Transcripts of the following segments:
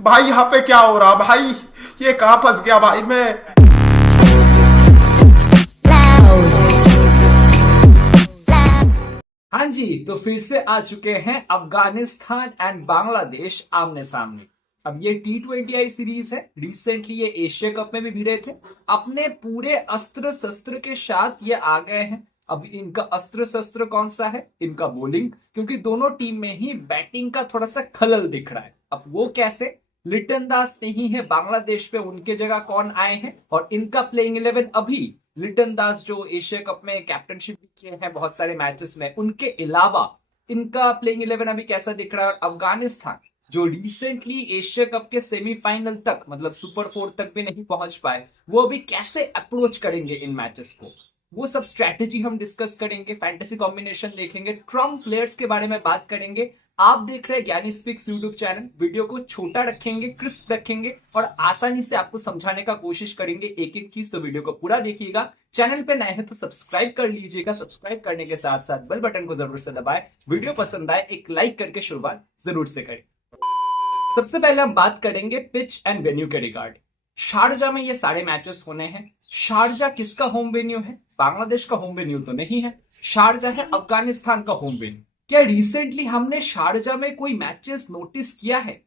भाई यहाँ पे क्या हो रहा भाई? ये कहाँ फंस गया भाई मैं? हाँ जी, तो फिर से आ चुके हैं अफगानिस्तान एंड बांग्लादेश आमने सामने। अब ये T20I सीरीज है। रिसेंटली ये एशिया कप में भी भिड़े थे। अपने पूरे अस्त्र शस्त्र के साथ ये आ गए हैं। अब इनका अस्त्र शस्त्र कौन सा है? इनका बॉलिंग, क्योंकि दोनों टीम में ही बैटिंग का थोड़ा सा खलल दिख रहा है। अब वो कैसे? लिटन दास नहीं है बांग्लादेश पे, उनके जगह कौन आए हैं? और इनका प्लेइंग 11 अभी लिटन दास जो एशिया कप में कैप्टनशिप किए हैं बहुत सारे मैचेस में, उनके अलावा इनका प्लेइंग 11 अभी कैसा दिख रहा है? और अफगानिस्तान जो रिसेंटली एशिया कप के सेमीफाइनल तक मतलब सुपर 4 तक भी नहीं पहुंच पाए, वो अभी कैसे अप्रोच करेंगे इन मैचेस को, वो सब स्ट्रैटेजी हम डिस्कस करेंगे। फैंटेसी कॉम्बिनेशन देखेंगे, ट्रम्प प्लेयर्स के बारे में बात करेंगे। आप देख रहे हैं ज्ञानी स्पीक्स यूट्यूब चैनल। वीडियो को छोटा रखेंगे, क्रिस्प रखेंगे और आसानी से आपको समझाने का कोशिश करेंगे एक एक चीज। तो वीडियो को पूरा देखिएगा। चैनल पे नए हैं तो सब्सक्राइब कर लीजिएगा। सब्सक्राइब करने के साथ साथ बेल बटन को जरूर से दबाएं। वीडियो पसंद आए एक लाइक करके शुरुआत जरूर से करें। सबसे पहले हम बात करेंगे पिच एंड वेन्यू के रिगार्ड। शारजा में ये सारे मैचेस होने हैं। शारजा किसका होम वेन्यू है? बांग्लादेश का होम वेन्यू तो नहीं है। शारजा है अफगानिस्तान का होम वेन्यू। क्या रिसेंटली हमने शारजा में कोई मैचेस नोटिस किया है?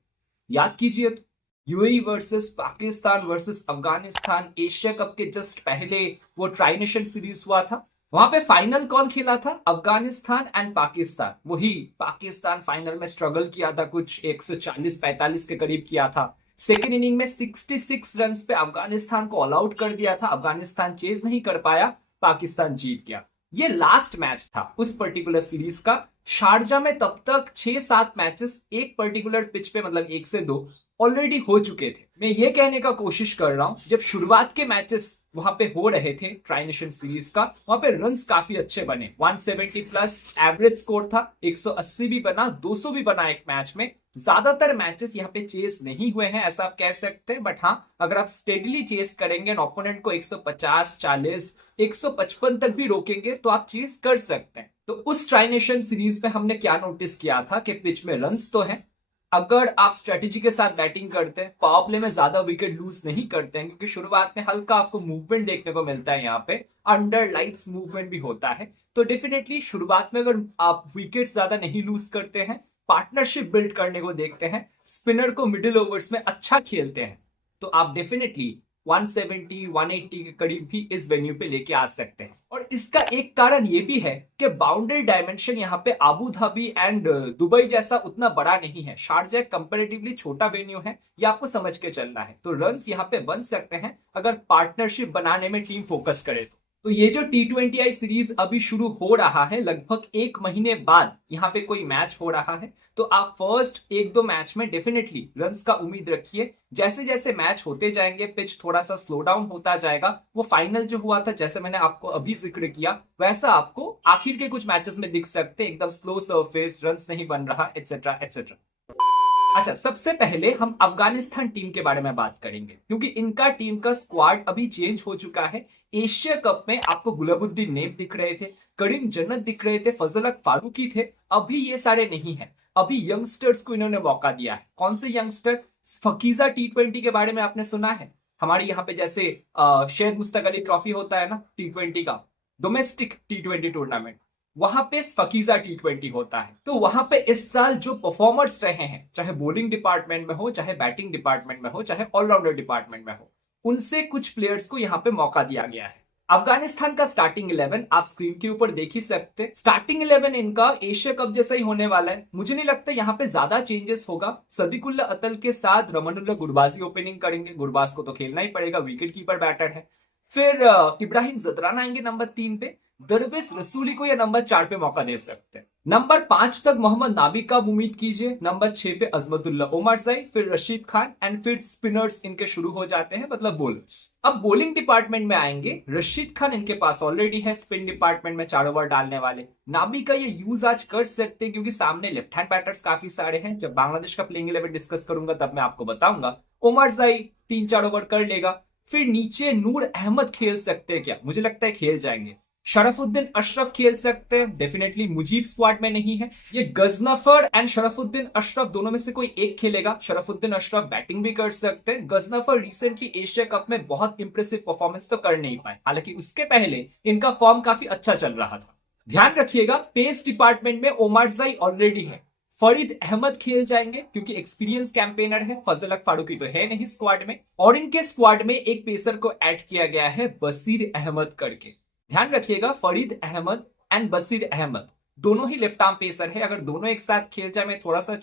याद कीजिए तो। UAE versus Pakistan versus Afghanistan Asia cup के जस्ट पहले वो ट्राई नेशन सीरीज हुआ था। वहां पे फाइनल कौन खेला था? अफगानिस्तान एंड पाकिस्तान। वही पाकिस्तान फाइनल में स्ट्रगल किया था, कुछ 140-45 के करीब किया था। सेकेंड इनिंग में 66 रन पे अफगानिस्तान को ऑल आउट कर दिया था। अफगानिस्तान चेज नहीं कर पाया, पाकिस्तान जीत गया। ये लास्ट मैच था उस पर्टिकुलर सीरीज का। शारजा में तब तक 6-7 मैचेस एक पर्टिकुलर पिच पे मतलब 1 से 2 ऑलरेडी हो चुके थे। मैं ये कहने का कोशिश कर रहा हूं, जब शुरुआत के मैचेस वहां पे हो रहे थे ट्राई नेशन सीरीज का, वहां पे रन्स काफी अच्छे बने। 170 प्लस एवरेज स्कोर था, 180 भी बना, 200 भी बना एक मैच में। ज्यादातर मैचेस यहाँ पे चेस नहीं हुए हैं ऐसा आप कह सकते हैं, बट हाँ अगर आप स्टेडली चेस करेंगे ओपोनेंट को 150, 40, 155 तक भी रोकेंगे तो आप चेस कर सकते हैं। तो उस ट्राई नेशन सीरीज में हमने क्या नोटिस किया था कि पिच में रन्स तो हैं। अगर आप स्ट्रेटेजी के साथ बैटिंग करते हैं, पावर प्ले में ज्यादा विकेट लूज नहीं करते हैं, क्योंकि शुरुआत में हल्का आपको मूवमेंट देखने को मिलता है, यहाँ पे अंडर लाइट्स मूवमेंट भी होता है, तो डेफिनेटली शुरुआत में अगर आप विकेट ज्यादा नहीं लूज करते हैं, पार्टनरशिप बिल्ड करने को देखते हैं, स्पिनर को मिडिल ओवर्स में अच्छा खेलते हैं, तो आप डेफिनेटली 170, 180 के करीब भी इस वेन्यू पे लेके आ सकते हैं। और इसका एक कारण ये भी है कि बाउंड्री डायमेंशन यहाँ पे आबू धाबी एंड दुबई जैसा उतना बड़ा नहीं है। शारजा कंपैरेटिवली छोटा वेन्यू है, ये आपको समझ के चलना है। तो रन्स यहाँ पे बन सकते हैं अगर पार्टनरशिप बनाने में टीम फोकस करे तो ये जो T20I सीरीज अभी शुरू हो रहा है, लगभग 1 महीने बाद यहाँ पे कोई मैच हो रहा है, तो आप फर्स्ट 1-2 मैच में डेफिनेटली रन्स का उम्मीद रखिए। जैसे जैसे मैच होते जाएंगे, पिच थोड़ा सा स्लो डाउन होता जाएगा। वो फाइनल जो हुआ था, जैसे मैंने आपको अभी जिक्र किया, वैसा आपको आखिर के कुछ मैचेस में दिख सकते हैं। एकदम स्लो सरफेस, रन्स नहीं बन रहा, एटसेट्रा एटसेट्रा। अच्छा, सबसे पहले हम अफगानिस्तान टीम के बारे में बात करेंगे, क्योंकि इनका टीम का स्क्वाड अभी चेंज हो चुका है। एशिया कप में आपको गुलाबुद्दीन नेब दिख रहे थे, करीम जन्नत दिख रहे थे, फजल हक फारूकी थे। अभी ये सारे नहीं है। अभी यंगस्टर्स को इन्होंने मौका दिया है। कौन से यंगस्टर? फकीजा T20 के बारे में आपने सुना है? हमारे यहाँ पे जैसे शहीद मुश्ताक अली ट्रॉफी होता है ना T20 का, डोमेस्टिक T20 टूर्नामेंट, वहां पे फकीजा T20 होता है। तो वहां पे इस साल जो परफॉर्मर्स रहे हैं, चाहे बॉलिंग डिपार्टमेंट में हो, चाहे बैटिंग डिपार्टमेंट में हो, चाहे ऑलराउंडर डिपार्टमेंट में हो, उनसे कुछ प्लेयर्स को यहाँ पे मौका दिया गया है। अफगानिस्तान का स्टार्टिंग 11 आप स्क्रीन के ऊपर देख ही सकते हैं। स्टार्टिंग 11 इनका एशिया कप जैसा ही होने वाला है। मुझे नहीं लगता यहाँ पे ज्यादा चेंजेस होगा। सदीकुल्ला अतल के साथ रमनुल्ला गुरबाजी ओपनिंग करेंगे। गुरबाज को तो खेलना ही पड़ेगा, विकेट कीपर बैटर है। फिर इब्राहिम जदरान आएंगे नंबर 3 पे। दरवेश रसूली को या नंबर 4 पे मौका दे सकते हैं। नंबर 5 तक मोहम्मद नाबी का उम्मीद कीजिए। नंबर 6 पे अजमतुल्ला ओमरजाई, फिर रशीद खान एंड फिर स्पिनर्स इनके शुरू हो जाते हैं, मतलब बॉलर्स। अब बॉलिंग डिपार्टमेंट में आएंगे। रशीद खान इनके पास ऑलरेडी है, स्पिन डिपार्टमेंट में 4 ओवर डालने वाले। नाबी का ये यूज आज कर सकते हैं, क्योंकि सामने लेफ्ट हैंड बैटर्स काफी सारे हैं। जब बांग्लादेश का प्लेइंग 11 डिस्कस करूंगा तब मैं आपको बताऊंगा। ओमरजाई 3-4 ओवर कर लेगा। फिर नीचे नूर अहमद खेल सकते हैं क्या? मुझे लगता है खेल जाएंगे। शरफुद्दीन अशरफ खेल सकते हैं, डेफिनेटली मुजीब स्क्वाड में नहीं है। ये गजनफर एंड शरफुद्दीन अशरफ दोनों में से कोई एक खेलेगा। शरफुद्दीन अशरफ बैटिंग भी कर सकते हैं। गजनफर रिसेंटली एशिया कप में बहुत इंप्रेसिव परफॉर्मेंस तो कर नहीं पाए, हालांकि उसके पहले इनका फॉर्म काफी अच्छा चल रहा था। ध्यान रखिएगा, पेस डिपार्टमेंट में ओमारजाई ऑलरेडी है। फरीद अहमद खेल जाएंगे क्योंकि एक्सपीरियंस कैंपेनर है, फजल हक फारूकी तो है नहीं स्क्वाड में। और इनके स्क्वाड में एक पेसर को ऐड किया गया है बसीर अहमद करके। ध्यान रखिएगा, फरीद अहमद एंड बसीर अहमद दोनों ही लेफ्ट आर्म पेसर है। अगर दोनों एक साथ खेल जाए मैं थोड़ा सा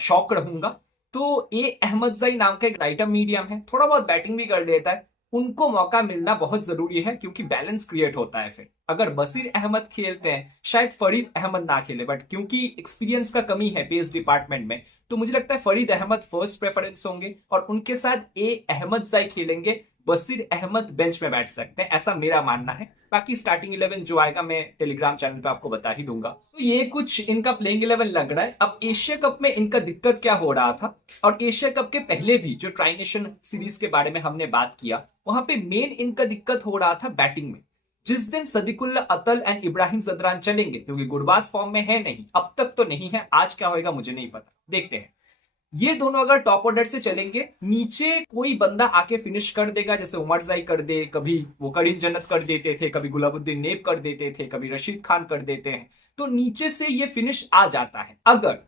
शॉक रहूंगा। तो ए अहमदजाई नाम का एक राइट आर्म मीडियम है, थोड़ा बहुत बैटिंग भी कर लेता है। उनको मौका मिलना बहुत जरूरी है क्योंकि बैलेंस क्रिएट होता है। फिर अगर बसीर अहमद खेलते हैं, शायद फरीद अहमद ना खेले, बट क्योंकि एक्सपीरियंस का कमी है पेस डिपार्टमेंट में, तो मुझे लगता है फरीद अहमद फर्स्ट प्रेफरेंस होंगे और उनके साथ ए अहमदजाई खेलेंगे। बसीर अहमद बेंच में बैठ सकते हैं, ऐसा मेरा मानना है। बाकी स्टार्टिंग 11 जो आएगा मैं टेलीग्राम चैनल पे आपको बता ही दूंगा। तो ये कुछ इनका प्लेइंग 11 लग रहा है। अब एशिया कप में इनका दिक्कत क्या हो रहा था, और एशिया कप के पहले भी जो ट्राई नेशन सीरीज के बारे में हमने बात किया, वहां पे मेन इनका दिक्कत हो रहा था बैटिंग में। जिस दिन सदीकुल्ला अतल एंड इब्राहिम जदरान चलेंगे, क्योंकि गुरबाज फॉर्म में है नहीं, अब तक तो नहीं है, आज क्या होएगा मुझे नहीं पता, देखते हैं। ये दोनों अगर टॉप ऑर्डर से चलेंगे, नीचे कोई बंदा आके फिनिश कर देगा, जैसे उमरजाई कर दे, कभी वो करीम जन्नत कर देते थे, कभी गुलाबुद्दीन नेब कर देते थे, कभी रशीद खान कर देते हैं, तो नीचे से ये फिनिश आ जाता है। अगर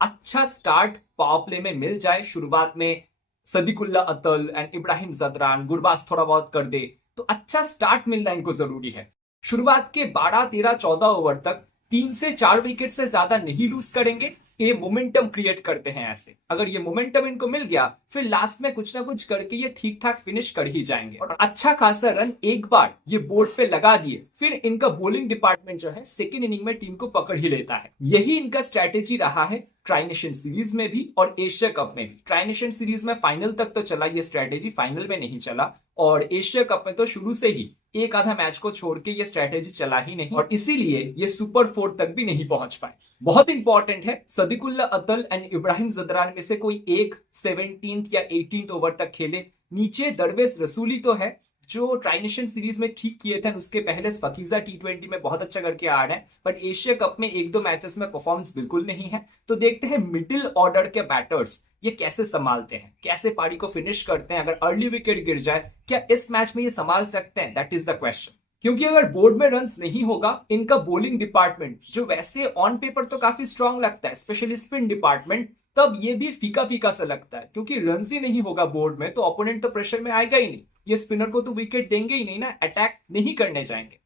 अच्छा स्टार्ट पावर प्ले में मिल जाए, शुरुआत में सदीकुल्ला अतल एंड इब्राहिम जदरान, गुरबाज थोड़ा बहुत कर दे, तो अच्छा स्टार्ट मिलना इनको जरूरी है। शुरुआत के 12, 13, 14 ओवर तक 3 से 4 विकेट से ज्यादा नहीं लूज करेंगे। ये मोमेंटम क्रिएट करते हैं ऐसे। अगर ये मोमेंटम इनको मिल गया, फिर लास्ट में कुछ ना कुछ करके ये ठीक ठाक फिनिश कर ही जाएंगे। और अच्छा खासा रन एक बार ये बोर्ड पे लगा दिए, फिर इनका बॉलिंग डिपार्टमेंट जो है सेकेंड इनिंग में टीम को पकड़ ही लेता है। यही इनका स्ट्रैटेजी रहा है ट्राई नेशन सीरीज में भी और एशिया कप में भी। ट्राई नेशन सीरीज में फाइनल तक तो चला ये स्ट्रैटेजी, फाइनल में नहीं चला, और एशिया कप में तो शुरू से ही एक आधा मैच को छोड़ के ये स्ट्रैटेजी चला ही नहीं, और इसीलिए ये सुपर 4 तक भी नहीं पहुंच पाए। बहुत इंपॉर्टेंट है, सदीकुल्ला अतल एंड इब्राहिम जदरान में से कोई एक 17th या 18th ओवर तक खेले। नीचे दरवेश रसूली तो है जो ट्राई नेशन सीरीज में ठीक किए थे, उसके पहले फकीजा T20 में बहुत अच्छा करके आ रहे हैं, बट एशिया कप में 1-2 मैचेस में परफॉर्मेंस बिल्कुल नहीं है। तो देखते हैं मिडिल ऑर्डर के बैटर्स ये कैसे संभालते हैं, कैसे पारी को फिनिश करते हैं। अगर अर्ली विकेट गिर जाए, क्या इस मैच में ये संभाल सकते हैं, दैट इज द क्वेश्चन। क्योंकि अगर बोर्ड में रन्स नहीं होगा, इनका बॉलिंग डिपार्टमेंट जो वैसे ऑन पेपर तो काफी स्ट्रांग लगता है, स्पेशली स्पिन डिपार्टमेंट, तब ये भी फीका फीका सा लगता है। क्योंकि रन्स ही नहीं होगा बोर्ड में, तो ओपोनेंट तो प्रेशर में आएगा ही नहीं, ये स्पिनर को तो विकेट देंगे ही नहीं ना, अटैक नहीं करने जाएंगे।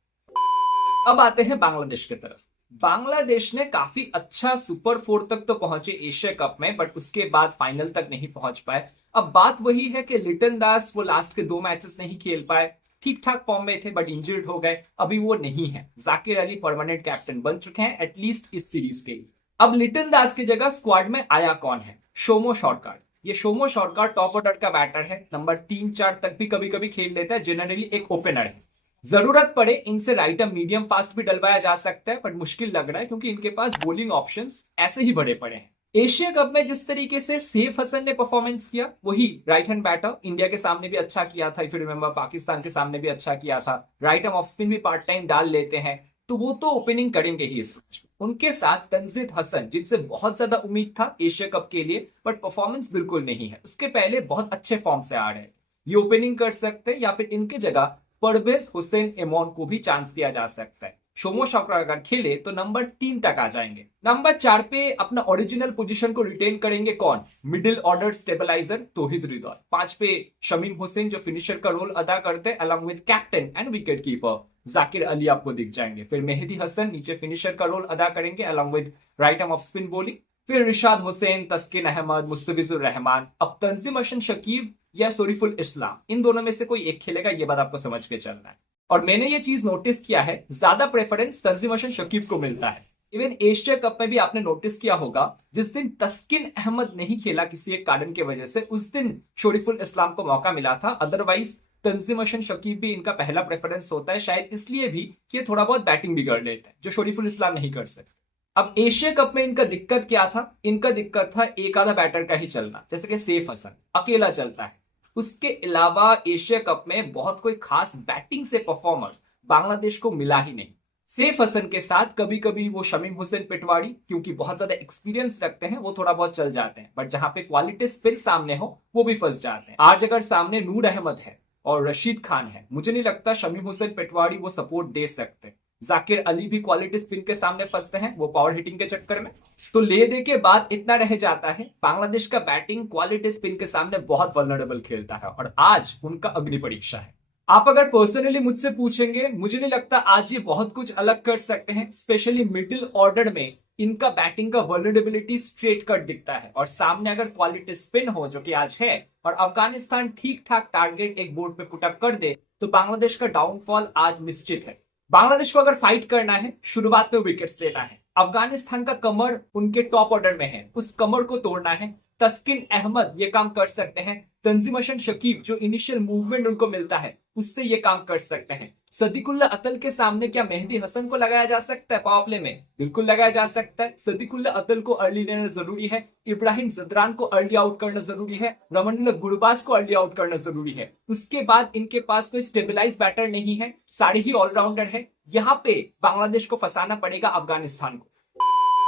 अब आते हैं बांग्लादेश की तरफ। बांग्लादेश ने काफी अच्छा सुपर 4 तक तो पहुंचे एशिया कप में, बट उसके बाद फाइनल तक नहीं पहुंच पाए। अब बात वही है कि लिटन दास वो लास्ट के 2 मैचेस नहीं खेल पाए, ठीक ठाक फॉर्म में थे बट इंजर्ड हो गए, अभी वो नहीं है। जाकिर अली परमानेंट कैप्टन बन चुके हैं एटलीस्ट इस सीरीज के लिए। अब लिटन दास की जगह स्क्वाड में आया कौन है? शोमो शॉर्कार। ये शोमो शॉर्कार टॉप ऑर्डर का बैटर है, नंबर 3-4 तक भी कभी कभी खेल लेता है, जनरली एक ओपनर है। जरूरत पड़े इनसे राइट आर्म मीडियम फास्ट भी डलवाया जा सकता है, बट मुश्किल लग रहा है क्योंकि इनके पास बॉलिंग ऑप्शंस ऐसे ही बड़े पड़े हैं। एशिया कप में जिस तरीके से सैफ हसन ने परफॉर्मेंस किया, वही राइट हैंड बैटर इंडिया के सामने भी अच्छा किया था, इफ यू रिमेंबर पाकिस्तान के सामने भी अच्छा किया था। राइट आर्म ऑफ स्पिन भी पार्ट टाइम डाल लेते हैं, तो वो तो ओपनिंग करेंगे ही इस मैच में। उनके साथ तंजीद हसन, जिनसे बहुत ज्यादा उम्मीद था एशिया कप के लिए, बट परफॉर्मेंस बिल्कुल नहीं है। उसके पहले बहुत अच्छे फॉर्म से आ रहे हैं, ये ओपनिंग कर सकते हैं, या फिर इनकी जगह परवेज हुसैन इमोन को भी चांस दिया जा सकता है। शोमो शॉर्कार अगर खेले तो नंबर 3 तक आ जाएंगे। नंबर 4 पे अपना ओरिजिनल पोजीशन को रिटेन करेंगे कौन? मिडिल ऑर्डर स्टेबलाइजर तौहीद रिदवान। 5 पे शमीम हुसैन जो फिनिशर का रोल अदा करते हैं, along with captain and wicket keeper Zakir Ali आपको दिख जाएंगे। फिर मेहदी हसन नीचे फिनिशर का रोल अदा करेंगे, along with right arm off spin bowling. फिर रिशाद हुसैन, तस्किन अहमद, मुस्तफिजुर रहमान। अब तंजीम हसन शकीब या शरीफुल इस्लाम, इन दोनों में से कोई एक खेलेगा, ये बात आपको समझ के चलना है। और मैंने ये चीज नोटिस किया है, ज्यादा प्रेफरेंस तंजीम हसन शकीब को मिलता है। इवन एशिया कप में भी आपने नोटिस किया होगा, जिस दिन तस्किन अहमद नहीं खेला किसी एक कारण की वजह से, उस दिन शरीफुल इस्लाम को मौका मिला था। अदरवाइज तंजीम हसन शकीब भी इनका पहला प्रेफरेंस होता है, शायद इसलिए भी कि ये थोड़ा बहुत बैटिंग भी कर लेते हैं, जो शरीफुल इस्लाम नहीं कर सकते। अब एशिया कप में इनका दिक्कत क्या था? इनका दिक्कत था एक आधा बैटर का ही चलना, जैसे कि सैफ हसन अकेला चलता है। उसके अलावा एशिया कप में बहुत कोई खास बैटिंग से परफॉर्मर्स बांग्लादेश को मिला ही नहीं। सैफ हसन के साथ कभी कभी वो शमीम हुसैन पिटवाड़ी क्योंकि बहुत ज्यादा एक्सपीरियंस रखते हैं वो थोड़ा बहुत चल जाते हैं, बट जहां पे क्वालिटी स्पिन सामने हो वो भी फंस जाते हैं। आज अगर सामने नूर अहमद है और रशीद खान है, मुझे नहीं लगता शमीम हुसैन पिटवाड़ी वो सपोर्ट दे सकते। जाकिर अली भी क्वालिटी स्पिन के सामने फंसते हैं वो पावर हिटिंग के चक्कर में। तो ले दे के बाद इतना रह जाता है, बांग्लादेश का बैटिंग क्वालिटी स्पिन के सामने बहुत वल्नरेबल खेलता है और आज उनका अग्नि परीक्षा है। आप अगर पर्सनली मुझसे पूछेंगे, मुझे नहीं लगता आज ये बहुत कुछ अलग कर सकते हैं। स्पेशली मिडिल ऑर्डर में इनका बैटिंग का वल्नरेबिलिटी स्ट्रेट कट दिखता है और सामने अगर क्वालिटी स्पिन हो जो कि आज है और अफगानिस्तान ठीक ठाक टारगेट एक बोर्ड पे पुटअप कर दे तो बांग्लादेश का डाउनफॉल आज निश्चित है। बांग्लादेश को अगर फाइट करना है, शुरुआत में विकेट्स लेना है, अफगानिस्तान का कमर उनके टॉप ऑर्डर में है, उस कमर को तोड़ना है। तस्किन अहमद ये काम कर सकते हैं, तंजीम हसन शकीब जो इनिशियल मूवमेंट उनको मिलता है उससे ये काम कर सकते हैं। सदीकुल्ला अतल के सामने क्या मेहदी हसन को लगाया जा सकता है पावर प्ले में? बिल्कुल लगाया जा सकता है। सदीकुल्ला अतल को अर्ली लेना जरूरी है, इब्राहिम जदरान को अर्ली आउट करना जरूरी है, रमनुल्लाह गुरबाज को अर्ली आउट करना जरूरी है। उसके बाद इनके पास कोई स्टेबलाइज बैटर नहीं है, सारे ही ऑलराउंडर है। यहाँ पे बांग्लादेश को फंसाना पड़ेगा अफगानिस्तान को।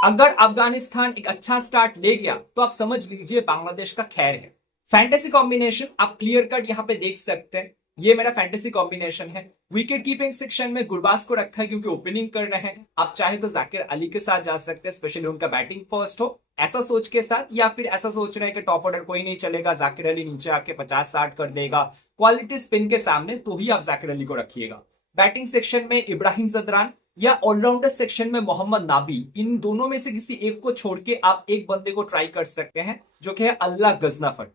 अगर अफगानिस्तान एक अच्छा स्टार्ट ले गया तो आप समझ लीजिए बांग्लादेश का खैर है। फैंटेसी कॉम्बिनेशन आप क्लियर कट यहाँ पे देख सकते हैं, ये मेरा फैंटेसी कॉम्बिनेशन है। विकेट कीपिंग सेक्शन में गुरबाज को रखा है क्योंकि ओपनिंग कर रहे हैं। आप चाहे तो जाकिर अली के साथ जा सकते हैं, स्पेशली उनका बैटिंग फर्स्ट हो ऐसा सोच के साथ, या फिर ऐसा सोच रहे हैं कि टॉप ऑर्डर कोई नहीं चलेगा, जाकिर अली नीचे आके 50-60 कर देगा क्वालिटी स्पिन के सामने, तो ही आप जाकिर अली को रखिएगा। बैटिंग सेक्शन में इब्राहिम जदरान या ऑलराउंडर सेक्शन में मोहम्मद नाबी, इन दोनों में से किसी एक को छोड़ के आप एक बंदे को ट्राई कर सकते हैं जो कि है अल्लाह गजनफर।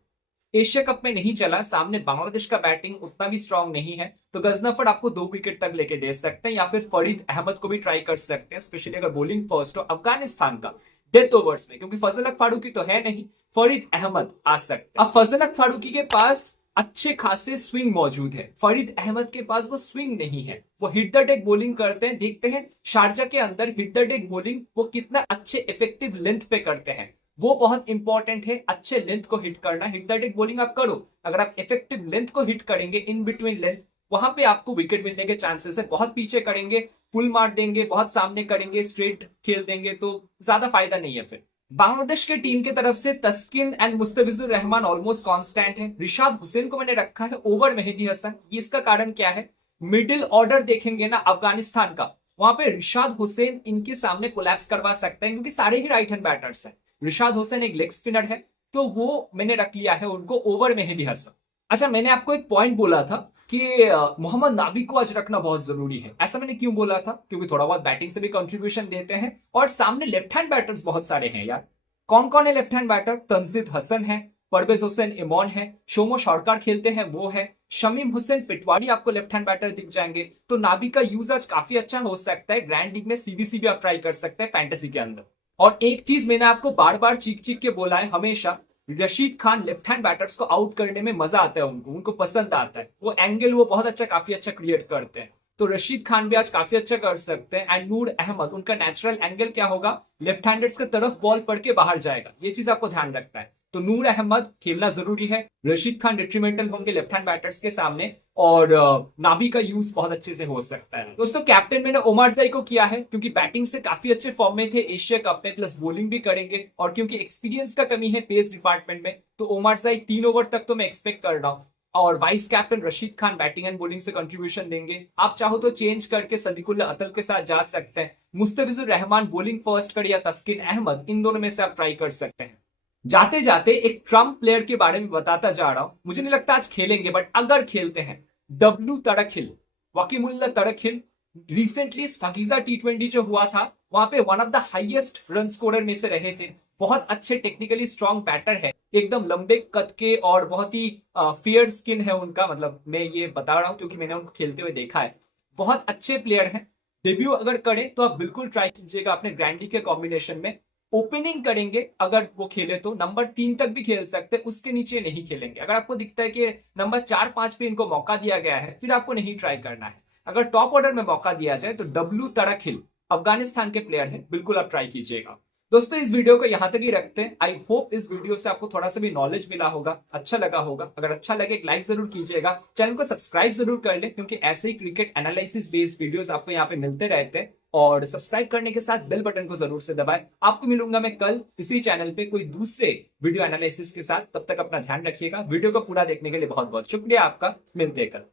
एशिया कप में नहीं चला, सामने बांग्लादेश का बैटिंग उतना भी स्ट्रांग नहीं है, तो गजनफर आपको 2 विकेट तक लेके दे सकते हैं, या फिर फरीद अहमद को भी ट्राई कर सकते हैं, स्पेशली अगर बॉलिंग फर्स्ट हो अफगानिस्तान का डेथ ओवर्स में, क्योंकि फजल हक फारूकी तो है नहीं, फरीद अहमद आ सकते हैं। अब फजल हक फारूकी के पास अच्छे खासे स्विंग मौजूद है, फरीद अहमद के पास वो स्विंग नहीं है। वो हिट द डेक बॉलिंग करते हैं, देखते हैं शारजा के अंदर हिट द डेक बॉलिंग वो कितना अच्छे इफेक्टिव लेंथ पे करते हैं, वो बहुत इंपॉर्टेंट है। अच्छे लेंथ को हिट करना, हिट द डेक बॉलिंग आप करो, अगर आप इफेक्टिव लेंथ को हिट करेंगे इन बिटवीन लेंथ, वहां पे आपको विकेट मिलने के चांसेस है। बहुत पीछे करेंगे, पुल मार देंगे, बहुत सामने करेंगे, स्ट्रेट खेल देंगे तो ज्यादा फायदा नहीं है। फिर बांग्लादेश के टीम की तरफ से Taskin and Mustafizur Rahman almost constant है। रिशाद हुसैन को मैंने रखा है ओवर मेहदी हसन। ये इसका कारण क्या है, मिडिल ऑर्डर देखेंगे ना अफगानिस्तान का, वहां पे रिशाद हुसैन इनके सामने कोलैप्स करवा सकते हैं क्योंकि सारे ही राइट हैंड बैटर्स हैं। रिशाद हुसैन एक लेग स्पिनर है, तो वो मैंने रख लिया है उनको ओवर मेहदी हसन। अच्छा, मैंने आपको एक पॉइंट बोला था कि मोहम्मद नाबी को आज रखना बहुत जरूरी है। ऐसा मैंने क्यों बोला था, क्योंकि थोड़ा बहुत बैटिंग से भी कंट्रीब्यूशन देते हैं और सामने लेफ्ट हैंड बैटर्स बहुत सारे हैं यार। कौन कौन है left hand batter? Tanzid Hasan है, परवेज हुसैन इमोन है, शोमो सरकार खेलते हैं वो है, शमीम हुसैन पिटवाड़ी आपको लेफ्ट हैंड बैटर दिख जाएंगे। तो नाबी का यूज आज काफी अच्छा हो सकता है। ग्रैंड लीग में सीबीसी भी आप ट्राई कर सकते हैं फैंटेसी के अंदर। और एक चीज मैंने आपको बार बार चीख चीख के बोला है हमेशा, Rashid Khan left hand batters को आउट करने में मजा आता है, उनको पसंद आता है, वो एंगल वो बहुत अच्छा काफी अच्छा क्रिएट करते हैं। तो रशीद खान भी आज काफी अच्छा कर सकते हैं। एंड नूर अहमद, उनका नेचुरल एंगल क्या होगा, लेफ्ट हैंडर्स की तरफ बॉल पड़ के बाहर जाएगा, ये चीज आपको ध्यान रखना है। तो नूर अहमद खेलना जरूरी है, रशीद खान डिट्रीमेंटल होंगे लेफ्ट हैंड बैटर्स के सामने, और नाबी का यूज बहुत अच्छे से हो सकता है। दोस्तों कैप्टन मैंने ओमारजाई को किया है क्योंकि बैटिंग से काफी अच्छे फॉर्म में थे एशिया कप में, प्लस बॉलिंग भी करेंगे, और क्योंकि एक्सपीरियंस का कमी है पेस डिपार्टमेंट में, तो ओमारजाई 3 ओवर तक तो मैं एक्सपेक्ट कर रहा हूँ। और vice captain Rashid Khan batting and bowling से कंट्रीब्यूशन देंगे। आप चाहो तो चेंज करके सदीकुल्ला अतल के साथ जा सकते हैं, मुस्तफिजुर रहमान बॉलिंग फर्स्ट कर, या तस्किन अहमद, इन दोनों में से आप ट्राई कर सकते हैं। जाते जाते एक ट्रम्प प्लेयर के बारे में बताता जा रहा हूं, मुझे नहीं लगता आज खेलेंगे, बट अगर खेलते हैं डब्लू तड़खिल, वकीमुल्ला तड़खिल। रिसेंटली फकीजा T20 जो हुआ था वहां पे one of the highest run scorer में से रहे थे। बहुत अच्छे टेक्निकली स्ट्रॉन्ग बैटर है, एकदम लंबे कद के, और बहुत ही फेयर स्किन है उनका, मतलब मैं ये बता रहा हूं क्योंकि मैंने उनको खेलते हुए देखा है। बहुत अच्छे प्लेयर हैं, डेब्यू अगर करें तो आप बिल्कुल ट्राई कीजिएगा अपने ग्रैंडी के कॉम्बिनेशन में। ओपनिंग करेंगे अगर वो खेले तो नंबर 3 तक भी खेल सकते, उसके नीचे नहीं खेलेंगे। अगर आपको दिखता है कि नंबर 4-5 पे इनको मौका दिया गया है, फिर आपको नहीं ट्राई करना है। अगर टॉप ऑर्डर में मौका दिया जाए तो डब्लू तड़खिल अफगानिस्तान के प्लेयर हैं, बिल्कुल आप ट्राई कीजिएगा। दोस्तों इस वीडियो को यहां तक ही रखते हैं। आई होप इस वीडियो से आपको थोड़ा सा भी नॉलेज मिला होगा, अच्छा लगा होगा। अगर अच्छा लगे एक लाइक जरूर कीजिएगा, चैनल को सब्सक्राइब जरूर कर लें, क्योंकि ऐसे ही क्रिकेट एनालिसिस बेस्ड वीडियोस आपको यहाँ पे मिलते रहते हैं। और सब्सक्राइब करने के साथ बेल बटन को जरूर से दबाएं। आपको मिलूंगा मैं कल इसी चैनल पे कोई दूसरे वीडियो एनालिसिस के साथ। तब तक अपना ध्यान रखिएगा। वीडियो को पूरा देखने के लिए बहुत बहुत शुक्रिया आपका। मिलते हैं कल।